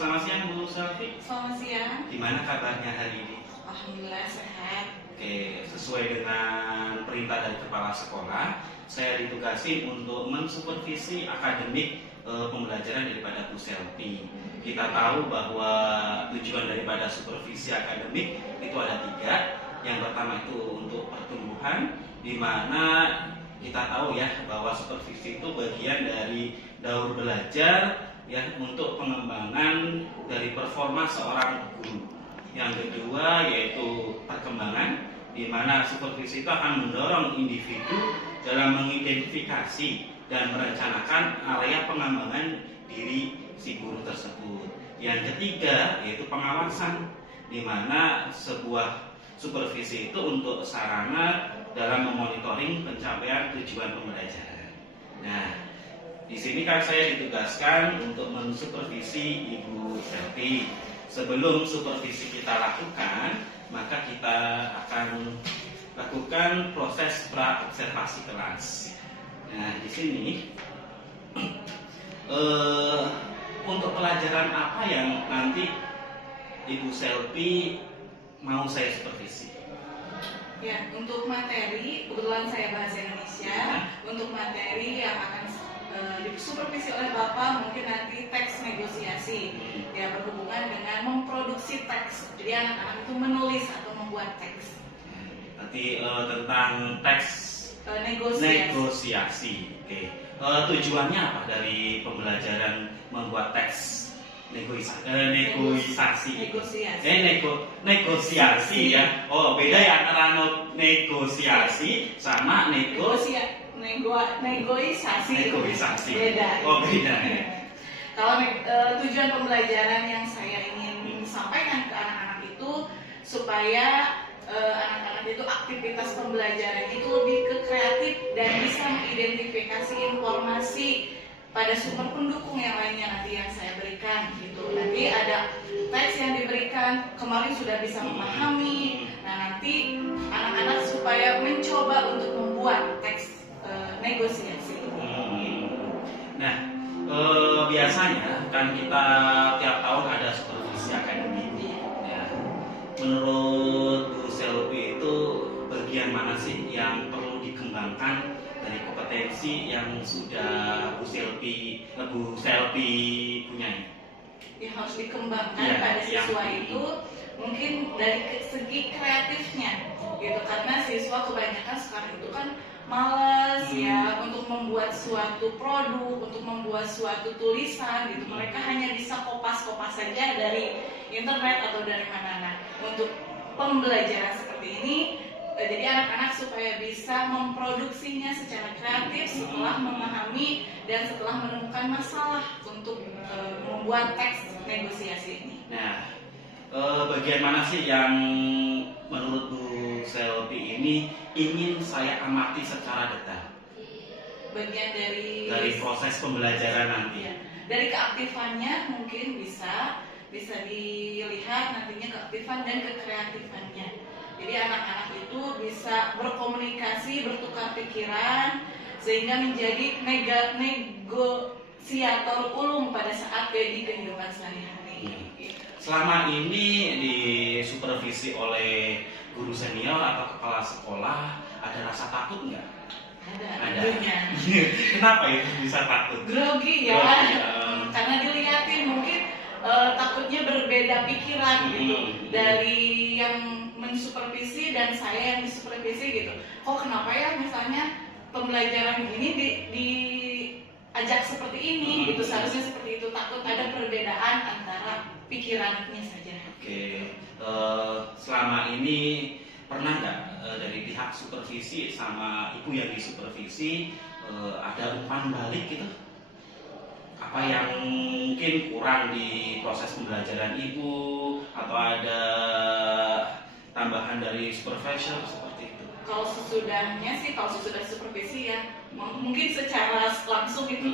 selamat siang Bu Selvi. Selamat siang. Gimana kabarnya hari ini? Alhamdulillah sehat. Oke, sesuai dengan perintah dari kepala sekolah, saya ditugasi untuk mensupervisi akademik pembelajaran daripada Bu Selvi. Kita tahu bahwa tujuan daripada supervisi akademik itu ada 3. Yang pertama itu untuk pertumbuhan, di mana kita tahu ya bahwa supervisi itu bagian dari daur belajar ya untuk pengembangan dari performa seorang guru. Yang kedua yaitu perkembangan, di mana supervisi itu akan mendorong individu dalam mengidentifikasi dan merencanakan area pengembangan diri si guru tersebut. Yang ketiga yaitu pengawasan, di mana sebuah supervisi itu untuk sarana dalam memonitoring pencapaian tujuan pembelajaran. Nah, di sini kan saya ditugaskan untuk mensupervisi Ibu Selvi. Sebelum supervisi kita lakukan, maka kita akan lakukan proses pra-observasi kelas. Nah, di sini untuk pelajaran apa yang nanti Ibu Selvi mau saya supervisi? Ya, untuk materi, kebetulan saya bahasa Indonesia. Untuk materi yang akan disupervisi oleh Bapak mungkin nanti teks negosiasi. Ya, berhubungan dengan memproduksi teks. Jadi anak-anak itu menulis atau membuat teks. Nanti tentang teks negosiasi. Oke. Tujuannya apa dari pembelajaran membuat teks negosiasi ya. Oh, beda ya antara negosiasi sama negosiasi. Beda. Oh, beda ya. Kalau tujuan pembelajaran yang saya ingin sampaikan ke anak-anak itu supaya anak-anak itu aktivitas pembelajaran itu lebih ke kreatif dan bisa mengidentifikasi informasi pada sumber pendukung yang lainnya nanti yang saya berikan gitu. Nanti ada teks yang diberikan, kemarin sudah bisa memahami. Nah, nanti anak-anak supaya mencoba untuk membuat teks negosiasi. Nah, biasanya kan kita tiap tahun ada supervisi akademik. Ya. Menurut Bu Selvi itu bagian mana sih yang perlu dikembangkan dari kompetensi yang sudah Bu Selvi punya? Yang harus dikembangkan ya, pada siswa itu mungkin dari segi kreatifnya gitu, karena siswa kebanyakan sekarang itu kan malas ya untuk membuat suatu produk, untuk membuat suatu tulisan gitu. Mereka hanya bisa kopas-kopas saja dari internet atau dari mana-mana. Untuk pembelajaran seperti ini, jadi anak-anak supaya bisa memproduksinya secara kreatif setelah memahami dan setelah menemukan masalah untuk membuat teks negosiasi ini. Nah, bagian mana sih yang menurut Bu Selvi ini ingin saya amati secara detail? Bagian dari proses pembelajaran nanti. Ya, dari keaktifannya mungkin bisa dilihat nantinya keaktifan dan kekreatifannya. Jadi anak-anak itu bisa berkomunikasi, bertukar pikiran sehingga menjadi negosiator ulung pada saat di kehidupan sehari-hari. Selama ini disupervisi oleh guru senior atau kepala sekolah, ada rasa takut nggak? Ada. Kenapa itu bisa takut? Grogi ya. Karena dilihatin mungkin takutnya berbeda pikiran gitu dari yang mensupervisi dan saya yang disupervisi gitu. Kok kenapa ya misalnya pembelajaran ini diajak seperti ini gitu, seharusnya seperti itu. Takut ada perbedaan antara pikirannya saja. Oke, selama ini pernah nggak dari pihak supervisi sama ibu yang disupervisi ada umpan balik gitu? Apa yang mungkin kurang di proses pembelajaran ibu atau ada tambahan dari supervisor seperti itu? Kalau sesudah supervisi ya mungkin secara langsung itu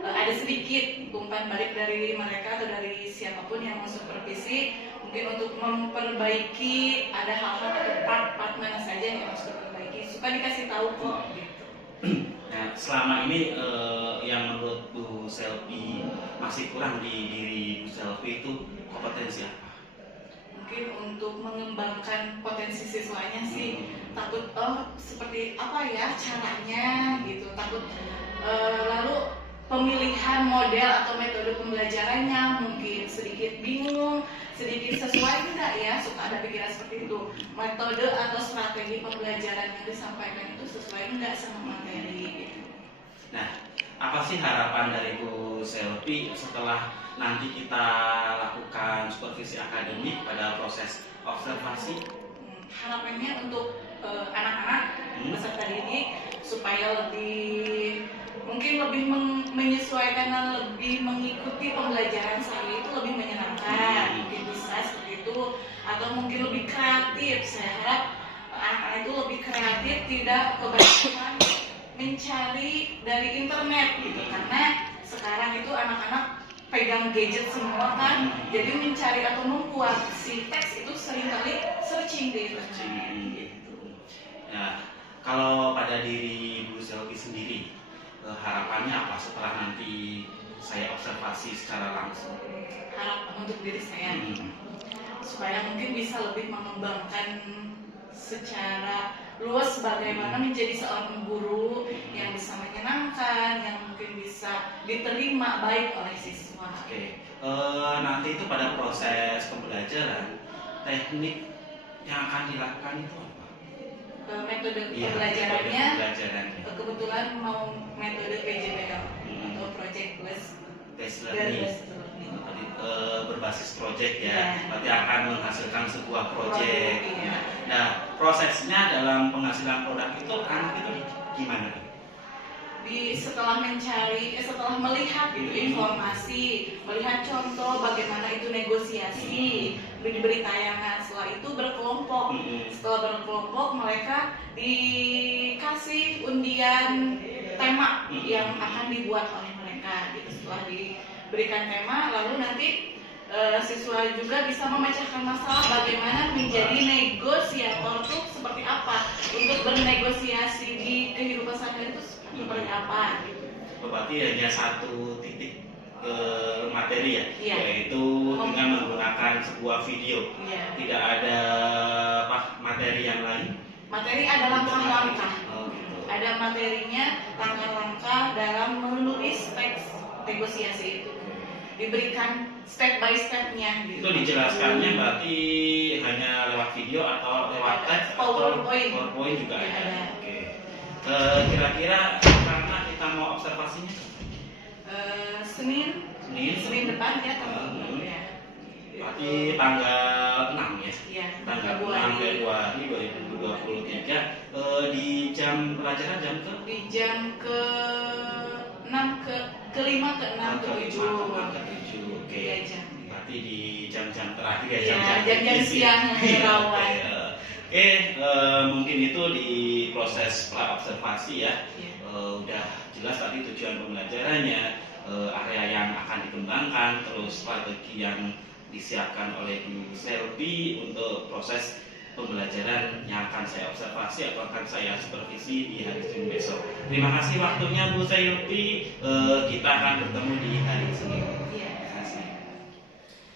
ada sedikit umpan balik dari mereka atau dari siapapun yang mau supervisi, mungkin untuk memperbaiki ada hal-hal atau part mana saja yang harus diperbaiki supaya dikasih tahu kok gitu. Nah, selama ini yang menurut Bu Selvi masih kurang di diri Bu Selvi Selfie itu kompetensi apa? Mungkin untuk mengembangkan potensi siswanya sih, takut seperti apa ya caranya gitu, takut lalu pemilihan model atau metode pembelajarannya mungkin sedikit bingung, sedikit sesuai enggak ya, suka ada pikiran seperti itu, metode atau strategi pembelajaran yang disampaikan itu sesuai enggak sama materi gitu. Nah, apa sih harapan dari Bu Selvi setelah nanti kita lakukan supervisi akademik pada proses observasi? Harapannya untuk anak-anak peserta didik supaya lebih menyesuaikan dan lebih mengikuti pembelajaran saya itu lebih menyenangkan, mungkin bisa seperti itu, atau mungkin lebih kreatif. Saya harap anak-anak itu lebih kreatif, tidak kebanyakan mencari dari internet gitu, karena sekarang itu anak-anak pegang gadget semua kan, jadi mencari atau membuat si teks itu seringkali searching di internet gitu. Nah, kalau pada diri Bu Selvi sendiri, harapannya apa setelah nanti saya observasi secara langsung? Harapan untuk diri saya supaya mungkin bisa lebih mengembangkan secara luas bagaimana menjadi seorang guru yang bisa menyenangkan, yang mungkin bisa diterima baik oleh siswa. Oke, nanti itu pada proses pembelajaran, teknik yang akan dilakukan itu apa? Metode Iya, pembelajarannya, pembelajarannya. kebetulan mau metode PJBL atau Project Based Learning. Learning. Berbasis project ya, Iya. berarti akan menghasilkan sebuah project. Iya. Nah, prosesnya dalam penghasilan produk itu anak itu gimana? Setelah melihat gitu informasi, melihat contoh bagaimana itu negosiasi, diberi tayangan, setelah itu berkelompok. Setelah berkelompok mereka dikasih undian tema yang akan dibuat oleh mereka gitu. Setelah diberikan tema, lalu nanti siswa juga bisa memecahkan masalah bagaimana menjadi negosiator itu seperti apa, untuk bernegosiasi di kehidupan sehari-hari itu seperti apa gitu. Berarti hanya satu titik materi ya, Iya. yaitu dengan menggunakan sebuah video. Iya. Tidak ada materi yang lain. Materi ada langkah-langkah. Oh, gitu. Ada materinya, langkah-langkah dalam menulis teks negosiasi itu. Diberikan step by stepnya gitu. Itu dijelaskannya berarti hanya lewat video atau lewat teks PowerPoint juga Ya, ada. ada. Oke. Kira-kira karena kita mau observasinya Senin depan ya, tanggal ya. berarti tanggal 6 ya. Iya, Tanggal 6 Februari 2023 di jam pelajaran jam ke? Di jam ke-5 ke-6 ke-7. Oke. Iya, jam. Berarti di jam-jam terakhir ya, Iya, jam-jam jam-jam kritis siang ya. rawan. Oke, mungkin itu di proses pra observasi ya. Iya. Udah jelas tadi tujuan pembelajarannya, area yang akan dikembangkan, terus strategi yang disiapkan oleh Bu Selvi untuk proses pembelajaran yang akan saya observasi atau akan saya supervisi di hari Senin besok. Terima kasih waktunya Bu Selvi. Kita akan bertemu di hari Senin. Iya. Terima kasih.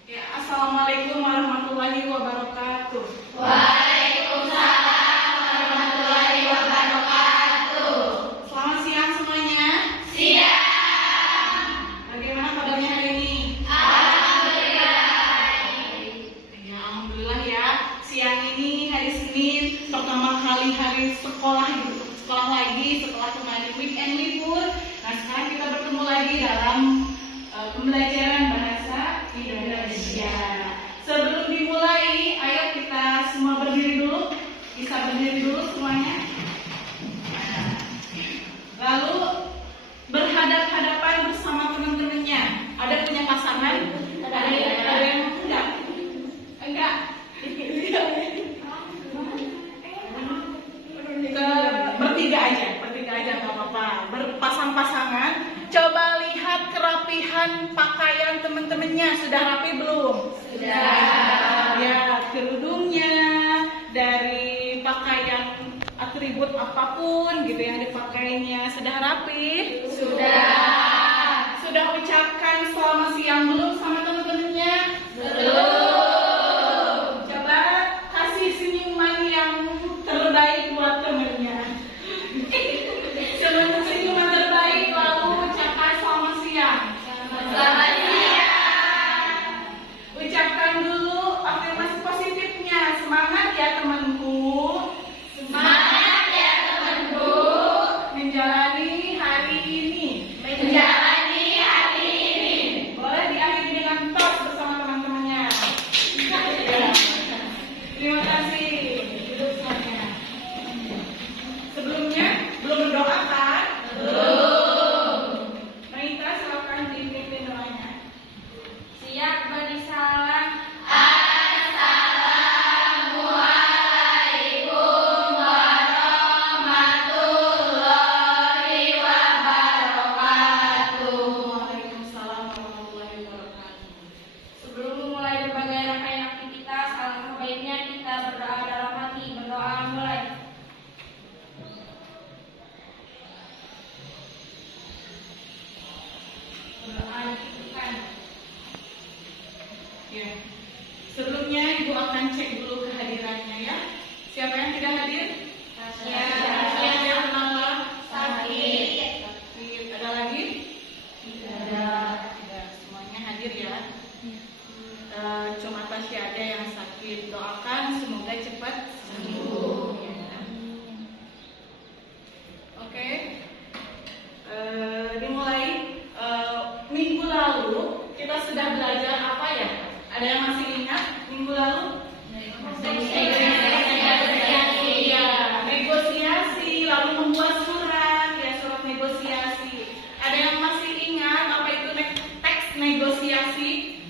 Ya, assalamualaikum warahmatullahi wabarakatuh. Waalaikumsalam warahmatullahi wabarakatuh. Selamat siang semuanya. Siang. Bagaimana kabarnya hari ini? Alhamdulillah. Ya, alhamdulillah ya. Siang ini hari Senin, pertama kali hari sekolah lagi setelah kemarin weekend libur. Nah, sekarang kita bertemu lagi dalam pembelajaran bahasa Indonesia. Sebelum dimulai, ayo kita semua berdiri dulu. Bisa berdiri dulu semuanya. Nah, lalu berhadap-hadapan bersama teman-temannya. Ada punya pasangan? Ada yang enggak? Enggak. Bertiga aja nggak apa-apa. Berpasang-pasangan. Coba lihat kerapihan pakaian teman-temannya. Sudah rapi belum? Sudah. Ya, kerudungnya, dari pakaian atribut apapun gitu yang dipakainya. Sudah rapi? Sudah. Sudah ucapkan selamat siang belum sama teman-temannya? Oke. Sebelumnya Ibu akan cek dulu kehadirannya ya. Siapa yang tidak hadir? Siapa yang kenapa? Sakit. Sakit. Ada lagi? Tidak. Semuanya hadir ya. Cuma Tasya ada yang sakit. Doakan semoga cepat sembuh. Ya. Oke. Dimulai. Minggu lalu kita sudah belajar apa ya? Ada yang masih ingat minggu lalu? Negosiasi, lalu membuat surat, ya surat negosiasi. Ada yang masih ingat apa itu teks negosiasi?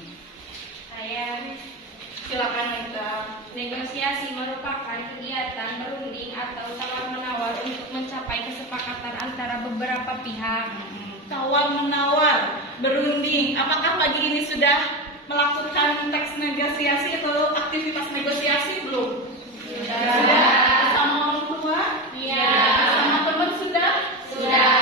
Silakan kita. Negosiasi merupakan kegiatan berunding atau tawar-menawar untuk mencapai kesepakatan antara beberapa pihak. Tawar-menawar, berunding. Apakah pagi ini sudah melakukan teks negosiasi atau aktivitas negosiasi belum? Sudah. Sama orang tua? Iya. Sama teman sudah? Sudah.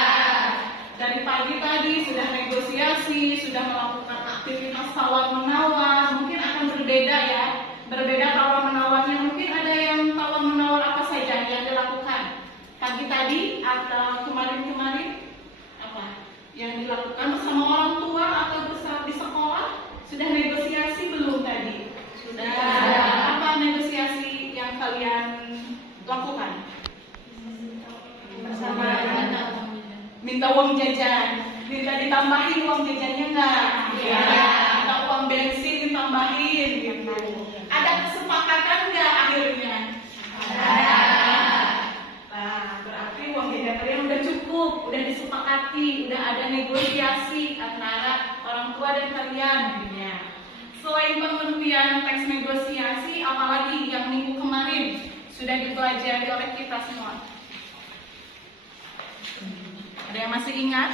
Dari pagi tadi sudah negosiasi, sudah melakukan aktivitas tawar-menawar. Mungkin akan berbeda ya. Berbeda tawar-menawarnya. Mungkin ada yang tawar-menawar apa saja yang dilakukan? Pagi tadi atau kemarin-kemarin? Apa? Yang dilakukan bersama orang tua atau di sekolah? Sudah negosiasi belum tadi? Sudah. Apa negosiasi yang kalian lakukan? Bersama Minta uang jajan. Minta ditambahin uang jajannya enggak? Iya. Minta uang bensin ditambahin gitu. Ada kesepakatan enggak akhirnya? Ada. Nah, berarti uang jajan kalian udah cukup, udah disepakati, udah ada negosiasi antara orang tua dan kalian gitu ya. Selain pengertian teks negosiasi, apalagi yang minggu kemarin sudah dipelajari oleh kita semua? Ada yang masih ingat?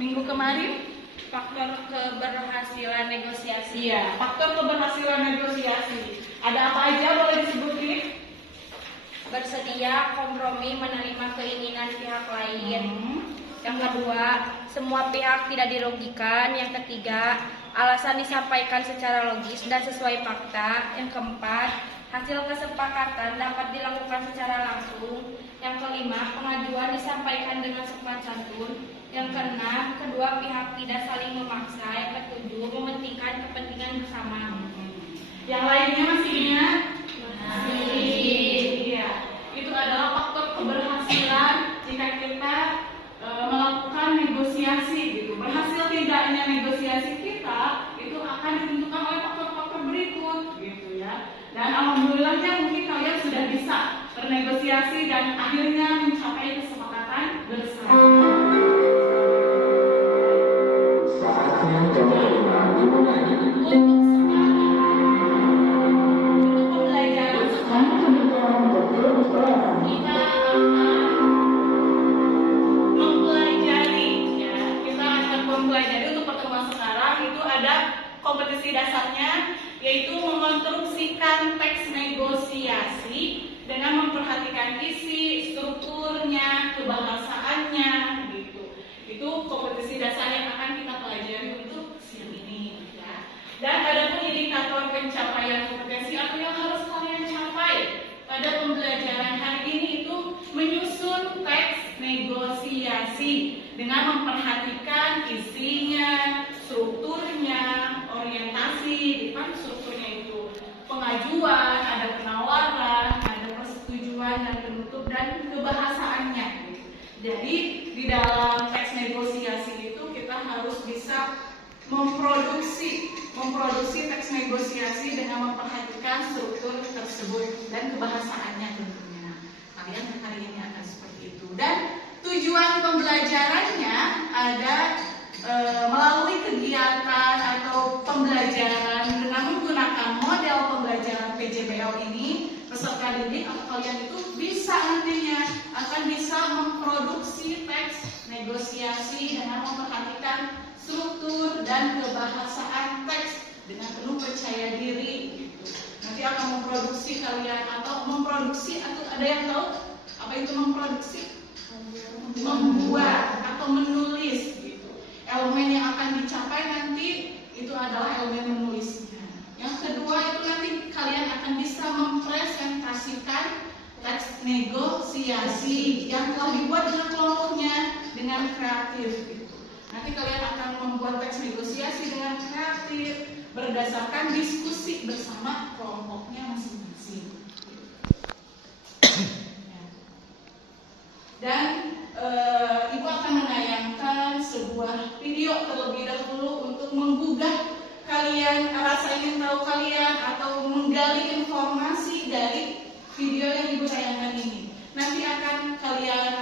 Minggu kemarin? faktor keberhasilan negosiasi. Iya, faktor keberhasilan negosiasi. Ada apa aja boleh disebutin? Bersedia kompromi menerima keinginan pihak lain. Yang kedua, semua pihak tidak dirugikan. Yang ketiga, alasan disampaikan secara logis dan sesuai fakta. Yang keempat, hasil kesepakatan dapat dilakukan secara langsung. Yang kelima, pengajuan disampaikan dengan sopan santun. Yang keenam, kedua pihak tidak saling memaksa. Yang ketujuh, mementingkan kepentingan bersama. Yang lainnya masih ingat? Masih. Iya. Itu adalah faktor keberhasilan jika kita melakukan negosiasi gitu. Berhasil tidaknya negosiasi kita itu akan ditentukan oleh faktor-faktor berikut gitu ya. Dan alhamdulillahnya mungkin kalian sudah bisa bernegosiasi dan akhirnya mencapai kesepakatan bersama. Untuk sekarang, untuk pembelajaran sekarang, kita akan mempelajari ya. Kita akan mempelajari untuk pertemuan sekarang itu ada kompetisi dasarnya, yaitu mengonstruksikan teks negosiasi dengan memperhatikan isi, strukturnya, kebahasaannya gitu. Itu kompetisi dasar yang akan kita pelajari untuk siang ini ya. Dan ada pun indikator pencapaian kompetensi atau yang harus kalian capai pada pembelajaran hari ini itu menyusun teks negosiasi dengan memperhatikan isinya, strukturnya, orientasi, di mana strukturnya itu pengajuan, ada penawaran, ada persetujuan dan penutup dan kebahasaannya. Jadi di dalam teks negosiasi itu kita harus bisa memproduksi teks negosiasi dengan memperhatikan struktur tersebut dan kebahasaannya tentunya. Kalian hari ini akan seperti itu. Dan tujuan pembelajarannya ada melalui kegiatan atau pembelajaran dengan menggunakan model pembelajaran PJBL ini, peserta didik atau kalian itu bisa nantinya akan bisa memproduksi teks negosiasi dengan memperhatikan struktur dan kebahasaan teks dengan penuh percaya diri gitu. Nanti akan memproduksi kalian atau ada yang tahu apa itu memproduksi? Membuat atau menulis gitu. Elemen yang akan dicapai nanti itu adalah elemen menulis. negosiasi yang telah dibuat dengan kelompoknya dengan kreatif gitu. Nanti kalian akan membuat teks negosiasi dengan kreatif berdasarkan diskusi bersama kelompoknya masing-masing. Dan Ibu akan menayangkan sebuah video terlebih dahulu untuk menggugah kalian, rasa ingin tahu kalian atau menggali informasi dari video yang Ibu tayangkan ini. Nanti akan kalian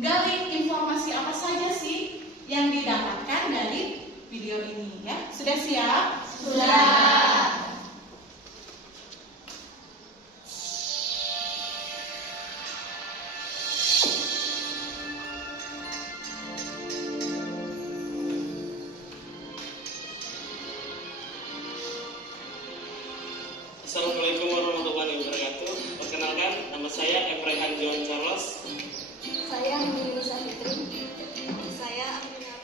gali informasi apa saja sih yang didapatkan dari video ini ya. Sudah siap? Sudah. Assalamualaikum warahmatullahi wabarakatuh. Perkenalkan, nama saya Efrehan John Charles. Saya Mimi Fitri. Saya Aminah.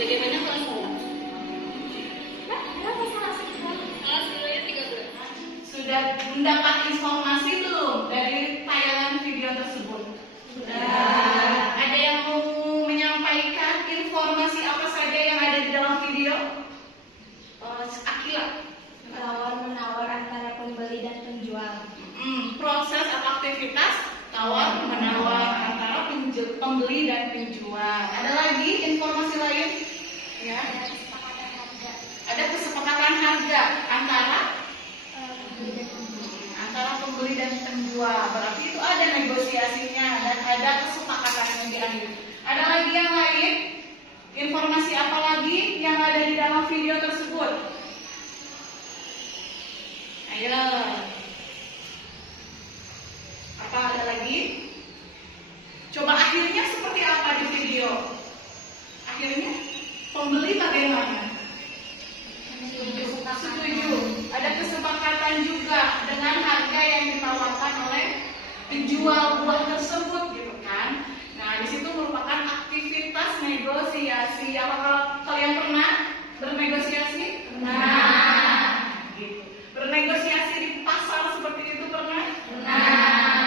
Bagaimana kalau salah? Nah, kenapa salah sih? Salah sebenarnya 3 bulan. Sudah mendapat informasi belum dari tayangan video tersebut? Sudah. Ada yang mau menyampaikan informasi apa saja yang ada di dalam video? Akila. Tawar-menawar antara pembeli dan penjual. Proses atau aktivitas tawar menawar antara pembeli dan penjual. Ada lagi informasi lain? Ya. Ada kesepakatan harga antara pembeli dan penjual. Berarti itu ada negosiasinya dan ada kesepakatannya di akhir. Ada lagi yang lain? Informasi apa lagi yang ada di dalam video tersebut? Ayo. Apa ada lagi? Coba akhirnya seperti apa di video? Akhirnya pembeli bagaimana? Setuju. Ada kesepakatan juga dengan harga yang ditawarkan oleh penjual buah tersebut, gitu kan? Nah, di situ merupakan aktivitas negosiasi. Apakah kalian pernah bernegosiasi? Pernah. Gitu. Bernegosiasi di pasar seperti itu pernah? Pernah.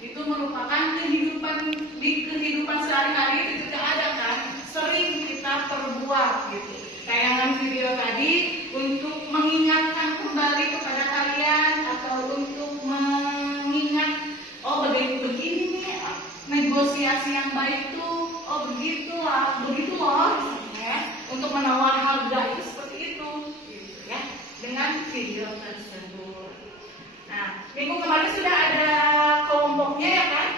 Itu merupakan kehidupan sehari-hari itu juga ada kan? Sering kita perbuat gitu. Tayangan video tadi untuk mengingatkan kembali kepada kalian atau untuk mengingat begini nih negosiasi yang baik tuh, begitu loh ya. Untuk menawar harga itu seperti itu gitu ya, dengan video tersebut. Nah, minggu kemarin sudah ada kelompoknya ya kan?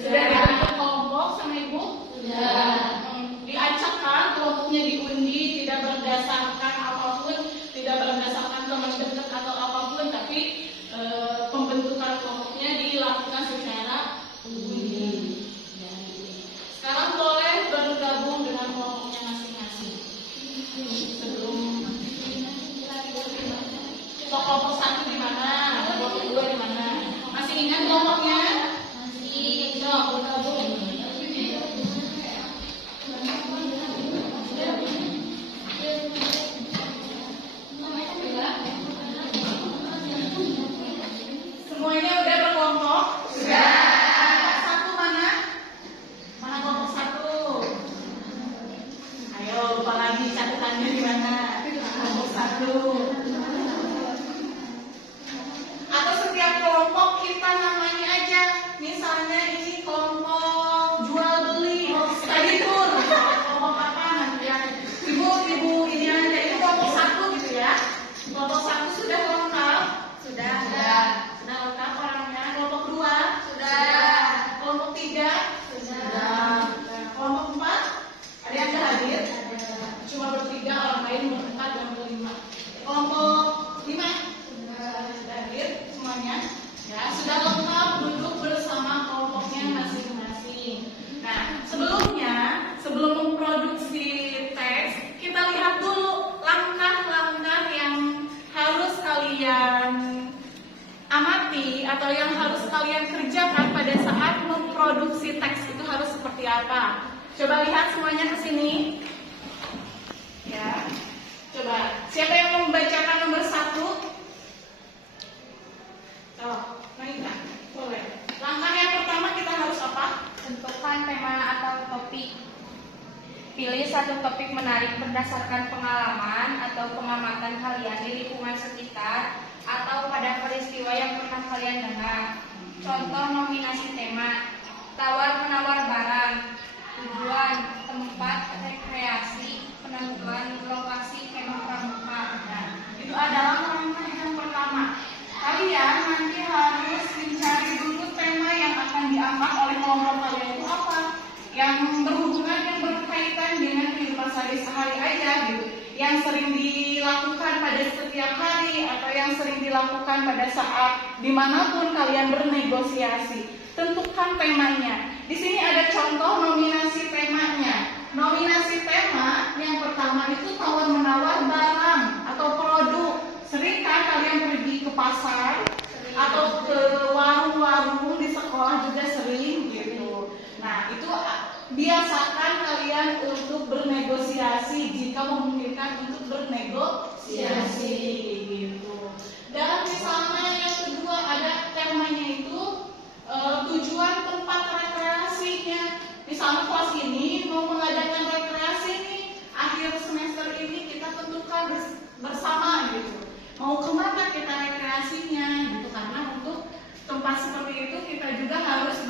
Sudah dibentuk kelompok sama Ibu? Sudah. Diacak kan kelompoknya, diundi, tidak berdasarkan apapun, tidak berdasarkan teman dekat atau apapun, tapi pembentukan kelompoknya dilakukan secara undi. Sekarang boleh bergabung dengan kelompoknya masing-masing. Sebelum kelompok 1 di mana, kelompok 2 di mana? Masih ingat kelompoknya? Masih. So, bergabung. Semuanya udah berkelompok? Sudah. Kelompok 1 mana? Mana kelompok 1? Ayo, lupa lagi catatannya di mana? Kelompok 1. Atau setiap kelompok kita namanya aja. Misalnya ini kelompok jual beli, study tour. Kelompok apa nanti ya? Ibu ini aja. Itu kelompok 1 gitu ya. Kelompok 1 sudah lengkap? Sudah. Sudah lengkap orangnya. Kelompok 2? Sudah. Kelompok 3? Sudah. Kelompok 4? Ada yang nggak hadir? Cuma bertiga, orang lain berempat dan berlima. Kelompok yang harus kalian kerjakan pada saat memproduksi teks itu harus seperti apa. Coba lihat semuanya ke sini. Ya. Coba, siapa yang mau membacakan nomor 1? Oh, Maika, boleh. Langkah yang pertama kita harus apa? Tentukan tema atau topik. Pilih satu topik menarik berdasarkan pengalaman atau pengamatan kalian di lingkungan sekitar atau pada peristiwa yang pernah kalian dengar. Contoh nominasi tema: tawar-menawar barang, tujuan, tempat rekreasi, penentuan lokasi kemah pramuka. Nah, itu adalah langkah yang pertama. Kalian nanti harus mencari dulu tema yang akan diangkat oleh kelompok kalian itu apa, yang berhubungan, yang berkaitan dengan kehidupan sehari-hari aja gitu, yang sering dilakukan pada setiap hari atau yang sering dilakukan pada saat dimanapun kalian bernegosiasi. Tentukan temanya. Di sini ada contoh nominasi temanya. Nominasi tema yang pertama itu tawar-menawar barang atau produk. Sering kan kalian pergi ke pasar atau ke warung-warung, di sekolah juga sering gitu. Nah, itu biasakan kalian untuk bernegosiasi jika memungkinkan untuk bernegosiasi gitu. Dan misalnya yang kedua ada temanya itu tujuan tempat rekreasinya. Misalnya kelas ini mau mengadakan rekreasi nih, akhir semester ini kita tentukan bersama gitu. Mau kemana kita rekreasinya gitu, karena untuk tempat seperti itu kita juga harus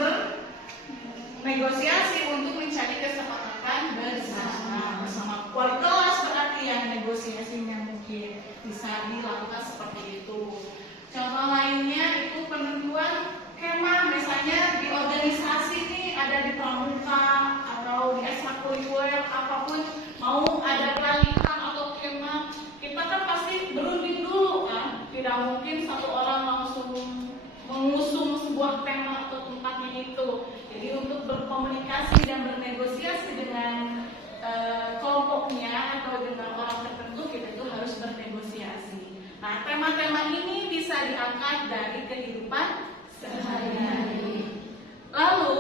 bernegosiasi untuk mencari kesepakatan bersama wali kelas, berarti ya negosiasinya mungkin bisa dilakukan seperti itu. Contoh lainnya itu penentuan kemah, misalnya di organisasi nih, ada di pramuka atau di ekstrakurikuler apapun, mau ada pelatihan atau kemah, kita kan pasti berunding dulu kan, tidak mungkin satu orang langsung mengusung sebuah tema atau tempatnya itu. Jadi untuk berkomunikasi dan bernegosiasi dengan kelompoknya atau dengan orang tertentu, kita itu harus bernegosiasi. Nah, tema-tema ini bisa diangkat dari kehidupan sehari-hari. Lalu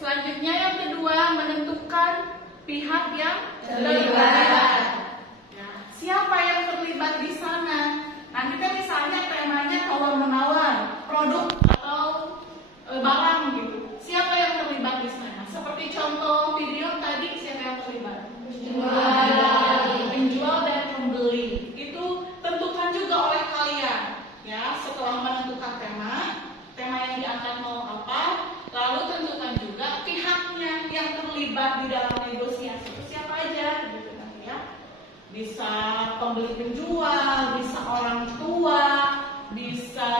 selanjutnya yang kedua, menentukan pihak yang terlibat. Nah, siapa yang terlibat di sana? Nanti kan misalnya temanya tawar-menawar produk atau barang gitu. Siapa yang terlibat di sana? Seperti contoh video tadi, siapa yang terlibat? Penjual dan pembeli. Itu tentukan juga oleh kalian. Ya, setelah menentukan tema yang diangkat mau apa, lalu tentukan juga pihaknya yang terlibat di dalam negosiasi itu siapa aja gitu kan ya. Bisa pembeli penjual, bisa orang tua, bisa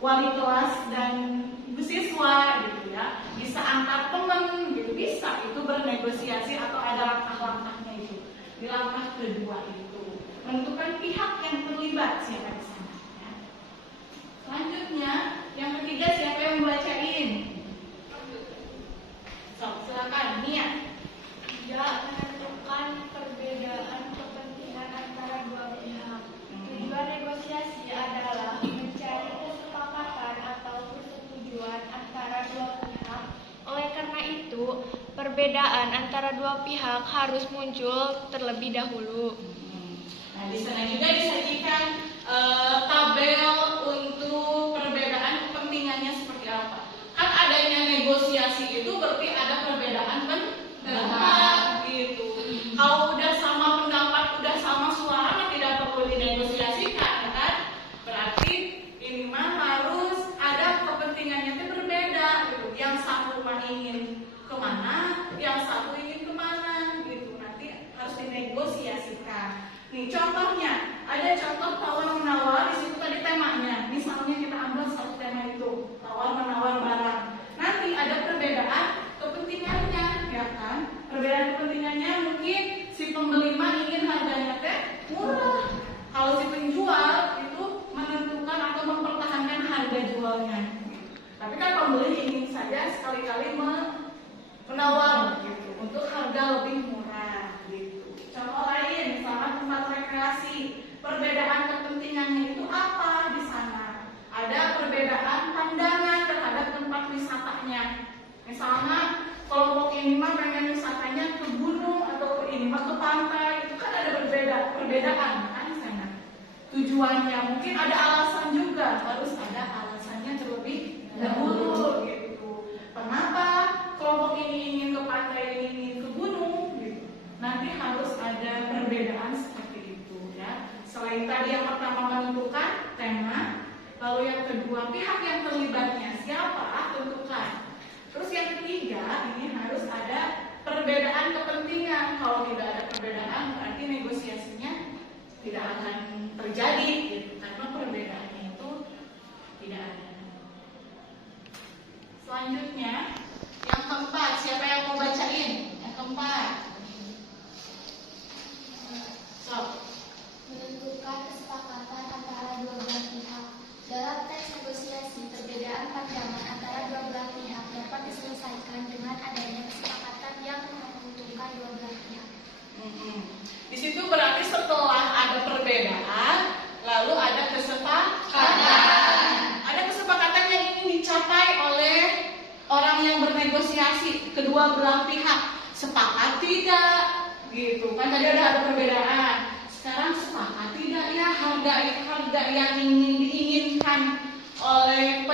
wali kelas dan siswa gitu ya, bisa antar teman gitu, bisa itu bernegosiasi atau ada langkah-langkahnya itu. Di langkah kedua itu menentukan pihak yang terlibat siapa di sana ya. Selanjutnya yang ketiga, siapa yang membacain? Silakan Nia. Ya, menentukan perbedaan kepentingan antara dua pihak. Tujuan negosiasi adalah mencari kesepakatan atau persetujuan antara dua pihak. Oleh karena itu, perbedaan antara dua pihak harus muncul terlebih dahulu. Nah, di sana juga disajikan tabel untuk perbedaan kepentingannya seperti apa. Kan adanya negosiasi itu berarti ada perbedaan pendapat gitu. Kalau udah sama pendapat, udah sama suaranya, tidak perlu dinegosiasikan, ya kan? Berarti ini mah harus ada kepentingannya itu berbeda gitu. Yang satu mah ingin kemana, yang satu ingin kemana gitu. Nanti harus dinegosiasikan. Nih contohnya, ada contoh tawar-menawar, di situ tadi temanya. Misalnya kita ambil satu tema itu, tawar-menawar barang. Nanti ada perbedaan kepentingannya, ya kan? Perbedaan kepentingannya mungkin si pembeli mah ingin harganya teh murah. Kalau si penjual itu menentukan atau mempertahankan harga jualnya. Tapi kan pembeli ingin saja sekali-kali menawar gitu, untuk harga lebih murah gitu. Contoh lain, misalnya tempat rekreasi, perbedaan Misalnya kelompok ini mah pengen wisatanya ke gunung atau ini mah ke pantai, itu kan ada perbedaan kan sana. Tujuannya mungkin ada alasan juga, harus ada alasannya terlebih dahulu gitu. Kenapa kelompok ini ingin ke pantai, ini ingin ke gunung gitu. Nanti harus ada perbedaan seperti itu ya. Selain tadi yang pertama menentukan tema, lalu yang kedua pihak yang terlibatnya siapa tentukan. Terus yang ketiga ini harus ada perbedaan kepentingan. Kalau tidak ada perbedaan berarti negosiasinya tidak akan terjadi gitu, karena perbedaannya itu tidak ada. Selanjutnya yang keempat, siapa yang mau bacain? Yang keempat. So, Menentukan kesepakatan antara dua belah pihak. Dalam teks negosiasi, perbedaan pandangan antara dua belah pihak dapat diselesaikan dengan adanya kesepakatan yang menguntungkan dua belah pihak. Di situ berarti setelah ada perbedaan, lalu ada kesepakatan. Ada kesepakatan yang ingin dicapai oleh orang yang bernegosiasi, kedua belah pihak. Sepakat tidak? Gitu kan tadi ada perbedaan. Sekarang sepakat tidak ya harga yang diinginkan oleh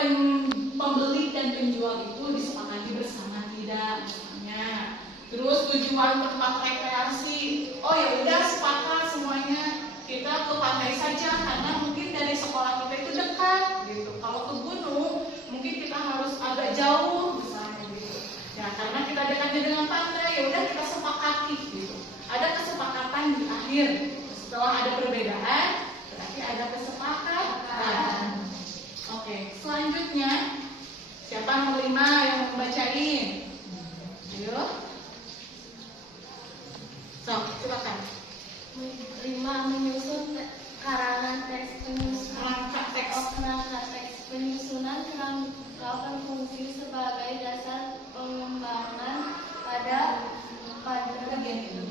pembeli dan penjual itu disepakati bersama tidak misalnya. Terus tujuan tempat rekreasi, oh ya udah sepakat semuanya kita ke pantai saja karena mungkin dari sekolah kita itu dekat gitu. Kalau ke gunung mungkin kita harus agak jauh misalnya gitu. Ya karena kita dekatnya dengan pantai ya udah kita sepakati gitu. Ada kesepakatan di akhir. Setelah ada perbedaan, berarti ada kesepakatan. Oke, selanjutnya siapa nomor 5 yang mau membacain? Ayo. So, silakan. 5. Menyusun karangan teks kerangka teks penyusunan kerangka fungsi sebagai dasar pengembangan pada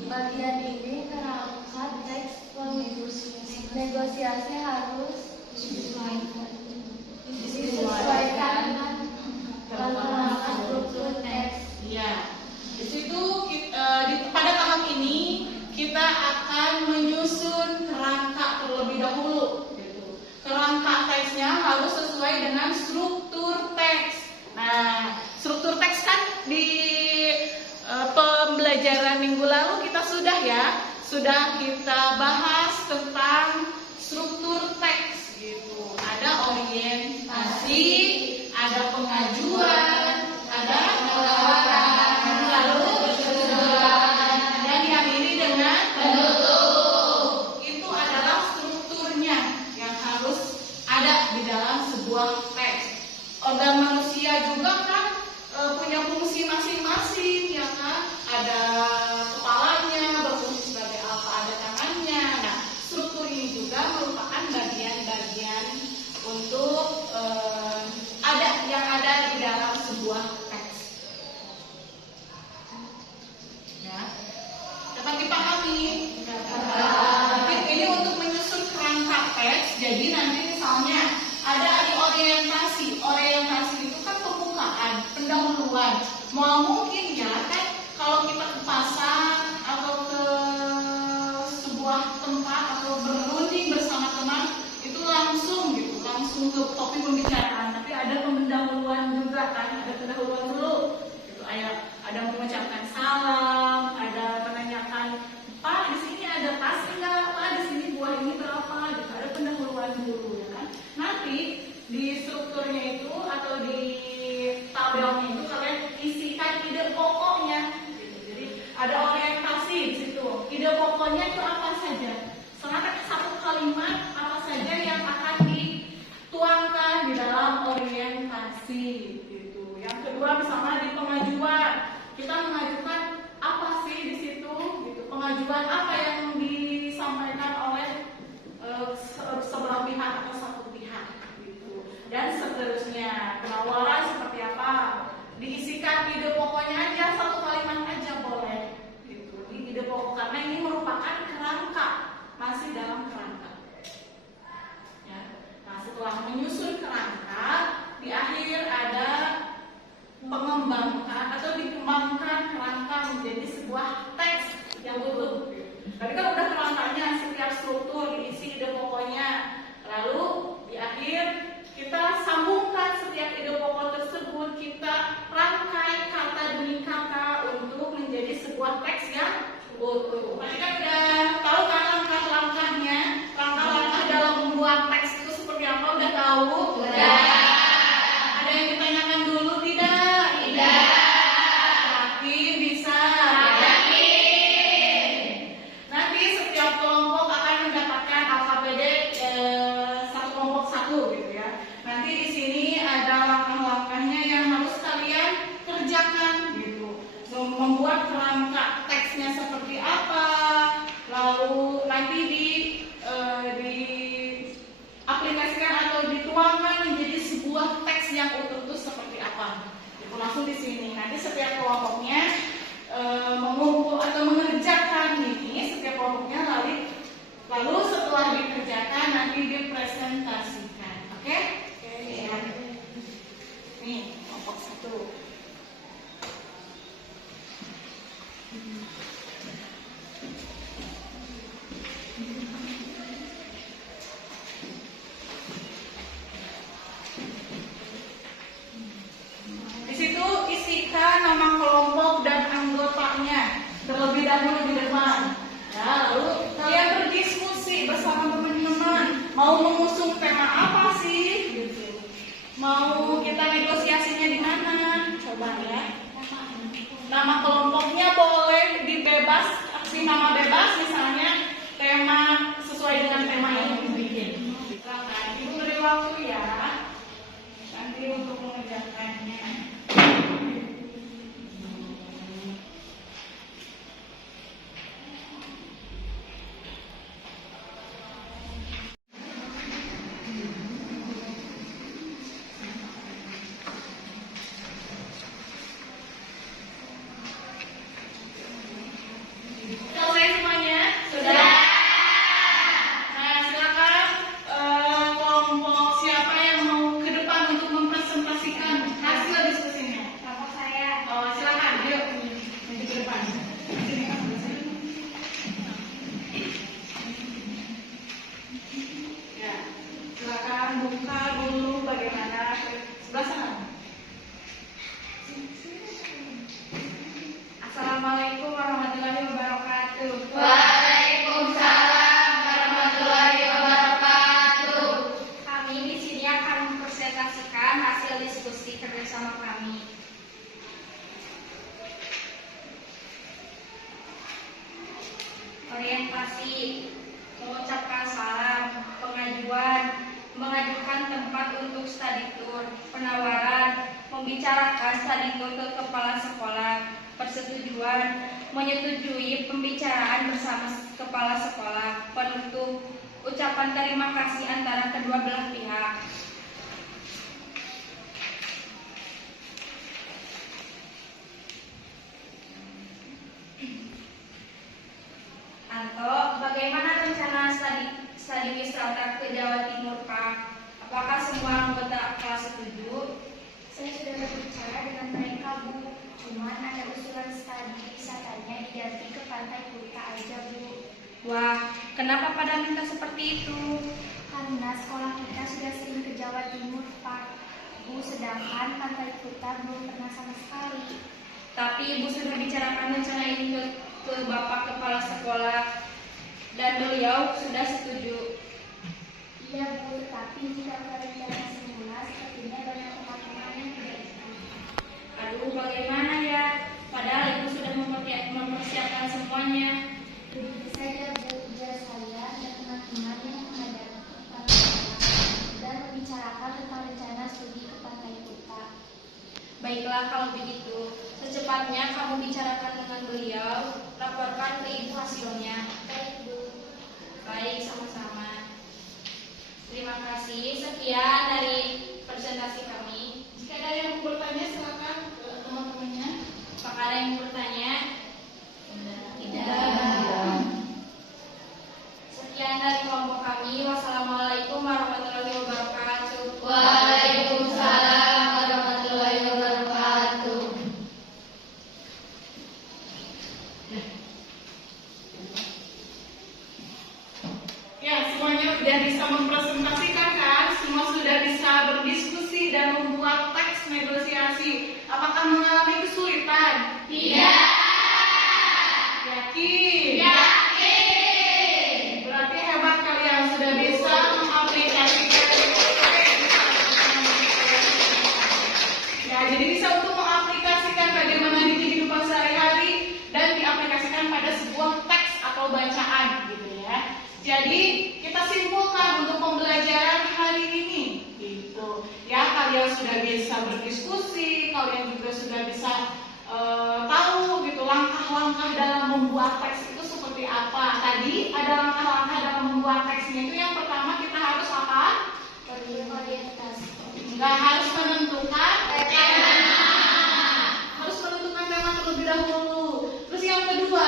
bagian ini kerangka teks negosiasi harus disesuaikan dengan kerangka struktur teks. Iya. Di situ pada tahap ini kita akan menyusun kerangka terlebih dahulu. Gitu. Kerangka teksnya harus sesuai dengan struktur teks. Nah, struktur teks kan di pembelajaran minggu lalu kita sudah kita bahas tentang struktur teks gitu. Ada orientasi, ada pengajuan, ada penawaran, lalu keseluruhan dan diakhiri dengan penutup. Itu adalah strukturnya yang harus ada di dalam sebuah teks. Organ manusia juga kan punya fungsi masing-masing ya kan. Ada kepalanya berfungsi sebagai apa, ada tangannya. Nah, struktur ini juga merupakan bagian-bagian untuk ada di dalam sebuah teks. Ya, dapat dipahami? Ini untuk menyusun kerangka teks. Jadi nanti misalnya ada di orientasi. Orientasi itu kan pembukaan, pendahuluan. Mau mungkin ya kan kalau kita ke pasar atau ke sebuah tempat atau berunding bersama teman itu langsung ke topik pembicaraan. Tapi ada pendahuluan juga kan, ada pendahuluan dulu. Itu ada mengucapkan salam, ada menanyakan, Pak di sini ada tas enggak? Pak di sini buah ini berapa? Gitu. Ada pendahuluan dulu ya kan. Nanti di strukturnya itu atau di tabelnya itu kalian isikan ide pokoknya. Jadi ada orientasi di situ. Ide pokoknya itu apa saja? Satu kalimat apa saja yang akan dituangkan di dalam orientasi gitu. Yang kedua misalnya di pengajuan, kita mengajukan apa sih di situ? Gitu. Pengajuan apa yang disampaikan oleh sebelah pihak atau satu pihak gitu. Dan seterusnya. Penawaran seperti apa? Diisikan ide pokoknya aja, satu kalimat aja boleh gitu. Di ide pokok karena ini merupakan kerangka, masih dalam kerangka. Ya. Nah, setelah menyusun kerangka, di akhir ada pengembangan sebuah teks yang utuh. Tadi kan udah kerangkanya, setiap struktur diisi ide pokoknya. Lalu di akhir kita sambungkan setiap ide pokok tersebut, kita rangkai kata demi kata untuk menjadi sebuah teks yang utuh. Tadi kan udah tahu kan langkah-langkahnya, langkah-langkah dalam membuat teks itu seperti apa, udah tahu? Udah. Ada yang ditanyakan dulu tidak? Tidak. Yakin bisa? Yakin. Nanti setiap kelompok akan mendapatkan AKBD satu kelompok satu gitu ya. Nanti di sini ada langkah-langkahnya yang harus kalian kerjakan gitu. Membuat kerangka teksnya seperti apa, lalu nanti aplikasikan atau dituangkan menjadi sebuah teks yang utuh itu seperti apa. Itu langsung di sini. Nanti setiap kelompoknya mengumpul atau mengerjakan ini, setiap kelompoknya lalu setelah dikerjakan nanti dipresentasikan. Oke? Ya. Nih, kelompok 1. Di situ isikan nama kelompok dan anggotanya terlebih dahulu di depan. Ya, lalu kalian berdiskusi bersama teman-teman. Mau mengusung tema apa sih? Gitu. Mau kita negosiasinya di mana? Coba ya. Nama kelompoknya boleh dibebas, kasih nama bebas, misalnya tema sesuai dengan tema yang dibikin. Silakan, Ibu beri waktu ya. Nanti untuk mengerjakannya. Selesai semuanya? Sudah? Nah, silakan kelompok siapa yang mau ke depan untuk mempresentasikan hasil diskusinya? Kelompok saya. Oh, silakan, yuk maju ke depan. Ya, silakan buka dulu bagaimana sebelah sana. Assalamualaikum warahmatullahi wabarakatuh. Waalaikumsalam warahmatullahi wabarakatuh. Kami di sini akan mempresentasikan hasil diskusi kerjasama kami. Orientasi, mengucapkan salam, mengajukan tempat untuk study tour, penawaran, membicarakan study tour ke kepala sekolah, persetujuan, menyetujui pembicaraan bersama kepala sekolah, penutup, ucapan terima kasih antara kedua belah pihak. Anto, bagaimana rencana studi wisata ke Jawa Timur, Pak? Apakah semua anggota kelas setuju? Saya sudah berbicara dengan mereka, Bu. Cuman ada usulan studi wisatanya diganti ke Pantai Kuta aja, Bu. Wah, kenapa pada minta seperti itu? Karena sekolah kita sudah sering ke Jawa Timur, Pak. Bu, sedangkan Pantai Kuta belum pernah sama sekali. Tapi Ibu sudah bicarakan rencana ini ke Bapak Kepala Sekolah dan beliau sudah setuju. Iya, Bu, tapi jika rencana semula sepertinya banyak teman-teman yang tidak ikut. Aduh, bagaimana ya? Padahal Ibu sudah mempersiapkan semuanya. Begitu saja, Bu, biar saya dan teman-teman yang menghadapi kepala sekolah dan membicarakan tentang rencana studi ke Pantai Kuta. Baiklah kalau begitu. Secepatnya kamu bicarakan dengan beliau, laporkan ke Ibu hasilnya. Baik, Bu. Baik, sama-sama. Terima kasih. Sekian dari presentasi kami. Jika ada yang mau bertanya silakan ke teman-temannya. Apakah ada yang bertanya? Tidak. Sekian dari kelompok kami. Wassalamualaikum warahmatullahi wabarakatuh. Waalaikumsalam warahmatullahi wabarakatuh. Ya, semuanya sudah bisa mempresentasikan kan? Semua sudah bisa berdiskusi dan membuat teks negosiasi. Apakah mengalami kesulitan? Tidak. Yakin? Yakin. Berarti hebat kalian sudah bisa mengaplikasikan. Ya, jadi bisa untuk mengaplikasikan bagaimana di kehidupan sehari-hari dan diaplikasikan pada sebuah teks atau bacaan gitu ya. Jadi kita simpulkan untuk pembelajaran hari ini gitu. Ya, kalian sudah bisa berdiskusi, kalian juga sudah bisa tahu gitu langkah-langkah dalam membuat teks itu seperti apa. Tadi ada langkah-langkah dalam membuat teksnya itu yang pertama kita harus apa? Orientasi. Enggak harus menentukan Tema. harus menentukan tema terlebih dahulu. Terus yang kedua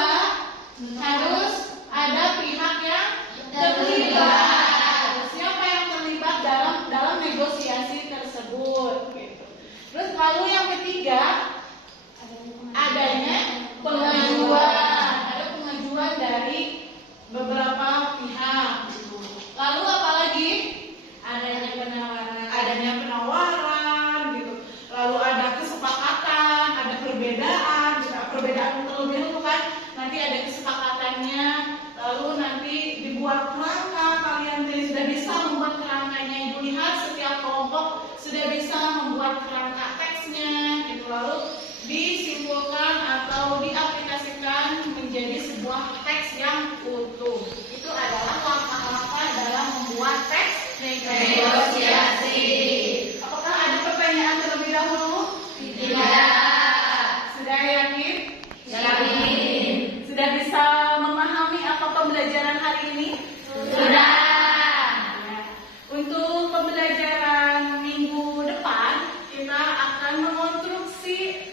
harus ada pihak yang terlibat. Siapa yang terlibat dalam negosiasi tersebut? Gitu. Terus lalu yang ketiga adanya pengajuan. Ada pengajuan dari beberapa pihak. Gitu. Lalu apalagi Adanya penawaran. adanya penawaran gitu. Lalu ada kesepakatan, ada perbedaan, perbedaan terlebih dahulu kan. Nanti ada kesepakatannya, lalu nanti dibuat kerangka. Kalian sudah bisa membuat kerangkanya. Ibu lihat setiap kelompok sudah bisa membuat kerangka teksnya gitu. Lalu disimpulkan atau diaplikasikan menjadi sebuah teks yang utuh. Itu adalah langkah-langkah dalam membuat teks negosiasi. Apakah ada pertanyaan terlebih dahulu? Tidak. Sudah yakin? Yakin. Sudah bisa memahami apa pembelajaran hari ini? Sudah. Ya. Untuk pembelajaran minggu depan, kita akan mengonstruksi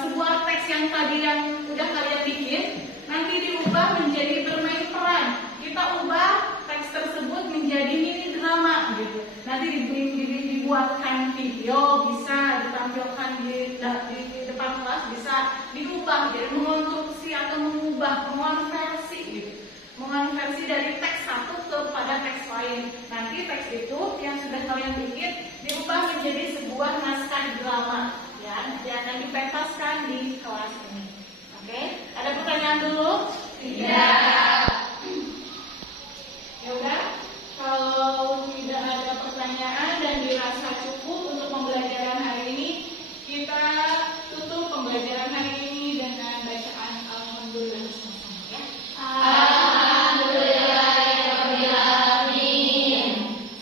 sebuah teks yang tadi yang udah kalian bikin, nanti diubah menjadi bermain peran. Kita ubah teks tersebut menjadi mini drama gitu. Nanti dibuatkan video, bisa ditampilkan di depan kelas, bisa diubah jadi mengonstruksi atau mengubah, mengonversi gitu. Mengonversi dari teks satu kepada teks lain. Nanti teks itu yang sudah kalian bikin diubah menjadi sebuah naskah drama. Ya, nanti akan dipentaskan di kelas ini. Oke, ada pertanyaan dulu? Tidak. Ya udah, kalau tidak ada pertanyaan dan dirasa cukup untuk pembelajaran hari ini, kita tutup pembelajaran hari ini dengan bacaan Alhamdulillah bersama-sama ya. Alhamdulillahirobbilalamin.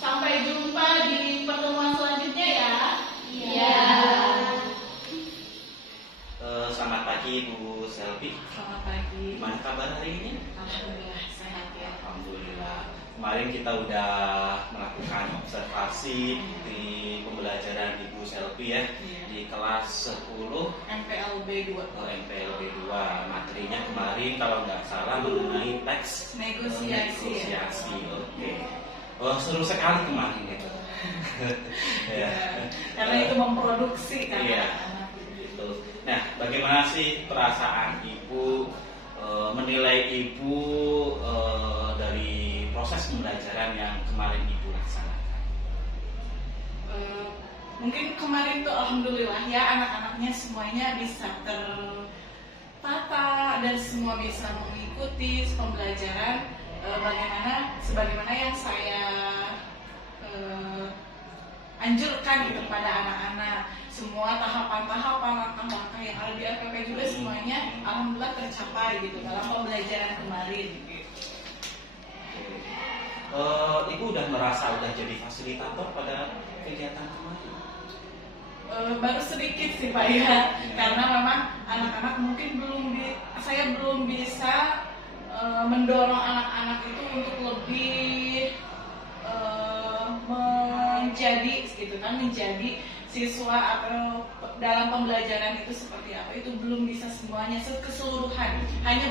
Sampai jumpa di pertemuan selanjutnya ya. Iya. Selamat pagi Bu Selvi. Selamat pagi. Gimana kabar hari ini? Alhamdulillah sehat ya. Alhamdulillah. Kemarin kita udah melakukan observasi di pembelajaran Ibu Selvi ya, Iya. di kelas 10 MPLB 2. MPLB 2. Materinya kemarin kalau nggak salah mengenai teks Negosiasi. negosiasi. Oke. Oh, seru sekali kemarin itu. Ya. Karena itu memproduksi kan Iya. anak-anak. Gitu. Nah, bagaimana sih perasaan Ibu, menilai Ibu dari proses pembelajaran yang kemarin Ibu laksanakan? Mungkin kemarin tuh alhamdulillah ya anak-anaknya semuanya bisa tertata dan semua bisa mengikuti pembelajaran sebagaimana yang saya anjurkan gitu kepada anak-anak. Semua tahapan-tahapan, langkah-langkah yang ada di FPP juga semuanya alhamdulillah tercapai gitu dalam pembelajaran kemarin gitu. Ibu udah merasa udah jadi fasilitator pada kegiatan kemarin? Baru sedikit sih Pak ya, karena memang anak-anak mungkin saya belum bisa mendorong anak-anak itu untuk lebih menjadi siswa atau dalam pembelajaran itu seperti apa, itu belum bisa semuanya keseluruhan, hanya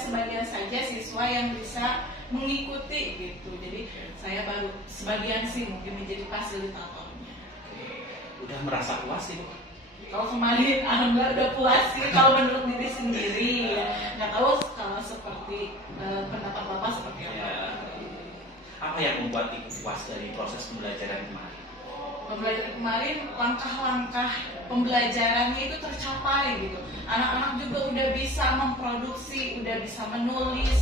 sebagian saja siswa yang bisa mengikuti gitu. Jadi saya baru sebagian sih mungkin menjadi fasilitatornya. Udah merasa puas Ibu? Kalau kemarin alhamdulillah udah puas sih kalau menurut diri sendiri ya. puas dari proses pembelajaran kemarin? Pembelajaran kemarin, langkah-langkah pembelajarannya itu tercapai gitu. Anak-anak juga udah bisa memproduksi, udah bisa menulis,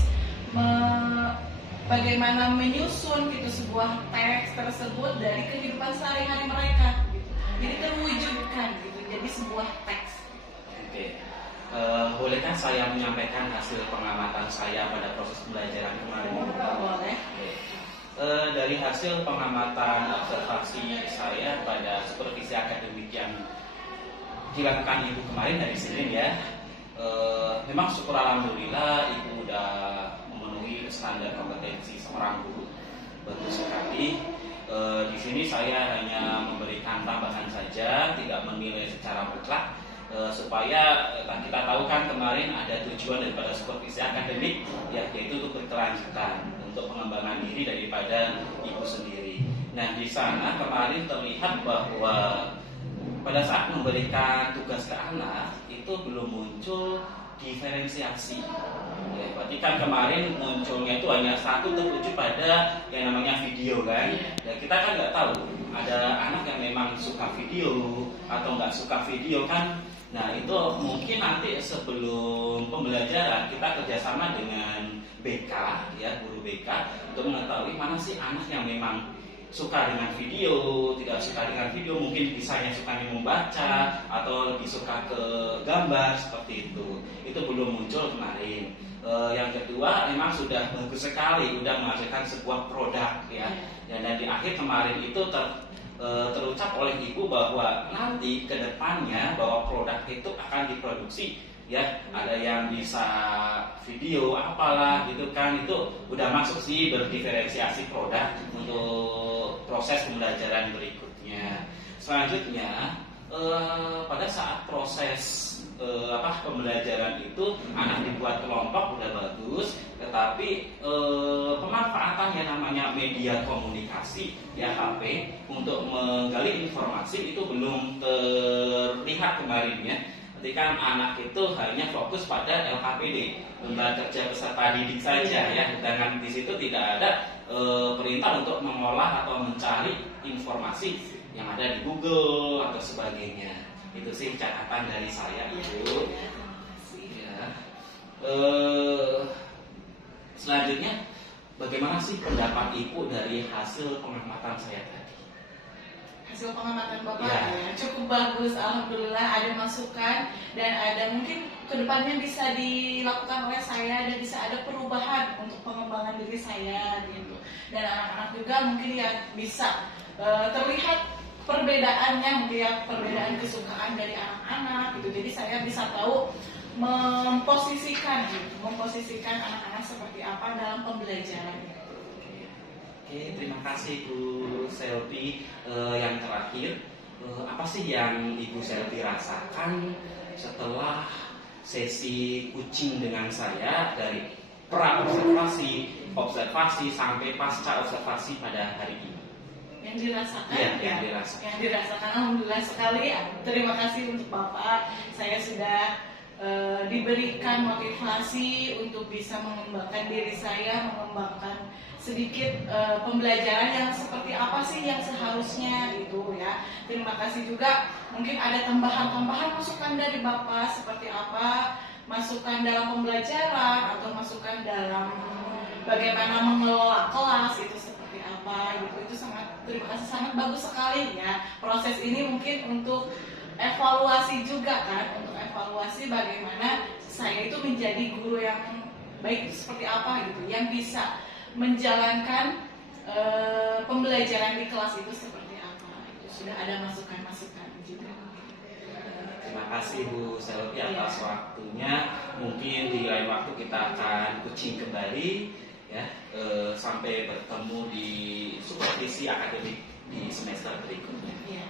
bagaimana menyusun gitu sebuah teks tersebut dari kehidupan sehari-hari mereka gitu. Jadi terwujudkan gitu, jadi sebuah teks. Oke. Bolehkah saya menyampaikan hasil pengamatan saya pada proses pembelajaran kemarin? Boleh. Oke. Dari hasil pengamatan observasi saya pada supervisi akademik yang dilakukan Ibu kemarin dari Senin ya, memang syukur alhamdulillah Ibu udah memenuhi standar kompetensi seorang guru. Bagus sekali. Di sini saya hanya memberikan tambahan saja, tidak menilai secara mutlak, supaya kita tahu kan kemarin ada tujuan daripada supervisi akademik ya, yaitu untuk berkelanjutan, untuk pengembangan diri daripada Ibu sendiri. Nah, di sana kemarin terlihat bahwa pada saat memberikan tugas ke anak itu belum muncul diferensiasi. Ya, berarti kan kemarin munculnya itu hanya satu tertuju pada yang namanya video kan. Ya, kita kan nggak tahu ada anak yang memang suka video atau nggak suka video kan. Nah, itu mungkin nanti sebelum pembelajaran kita kerjasama dengan BK ya, guru BK untuk mengetahui mana sih anak yang memang suka dengan video, tidak suka dengan video, mungkin bisanya suka membaca atau lebih suka ke gambar seperti itu. Itu belum muncul kemarin. Yang kedua, memang sudah bagus sekali, sudah menghasilkan sebuah produk ya. Dan di akhir kemarin itu terucap oleh Ibu bahwa nanti ke depannya bahwa produk itu akan diproduksi ya, ada yang bisa video apalah gitu kan, itu udah masuk sih berdiferensiasi produk untuk proses pembelajaran berikutnya. Selanjutnya pada saat proses pembelajaran itu anak dibuat kelompok udah bagus, tetapi pemanfaatan yang namanya media komunikasi ya, HP untuk menggali informasi itu belum terlihat kemarin ya. Jadi kan anak itu hanya fokus pada LKPD, lembaga kerja peserta didik saja ya, dengan di situ tidak ada perintah untuk mengolah atau mencari informasi yang ada di Google atau sebagainya. Itu sih catatan dari saya Ibu. Ya. Selanjutnya, bagaimana sih pendapat Ibu dari hasil pengamatan saya tadi? Hasil pengamatan Bapak ya, cukup bagus, alhamdulillah. Ada masukan dan ada mungkin kedepannya bisa dilakukan oleh saya dan bisa ada perubahan untuk pengembangan diri saya gitu. Dan anak-anak juga mungkin ya bisa terlihat perbedaannya, mungkin ya perbedaan kesukaan dari anak-anak gitu. Jadi saya bisa tahu memposisikan anak-anak seperti apa dalam pembelajaran. Oke, terima kasih Bu Selvi. Yang terakhir, apa sih yang Ibu Selvi rasakan setelah sesi coaching dengan saya dari pra observasi sampai pasca observasi pada hari ini? Yang dirasakan yang dirasakan alhamdulillah sekali. Terima kasih untuk Bapak, saya sudah diberikan motivasi untuk bisa mengembangkan diri saya, mengembangkan sedikit pembelajaran yang seperti apa sih yang seharusnya gitu ya. Terima kasih juga, mungkin ada tambahan masukan dari Bapak seperti apa, masukan dalam pembelajaran atau masukan dalam bagaimana mengelola kelas itu seperti apa gitu. Itu terima kasih, sangat bagus sekali ya. Proses ini mungkin untuk evaluasi juga kan, untuk evaluasi bagaimana saya itu menjadi guru yang baik itu seperti apa gitu, yang bisa menjalankan pembelajaran di kelas itu seperti apa. Itu sudah ada masukan-masukan juga. Terima kasih Bu Selvi atas waktunya. Mungkin di lain waktu kita akan coaching kembali ya, sampai bertemu di supervisi akademik di semester berikutnya. Ya.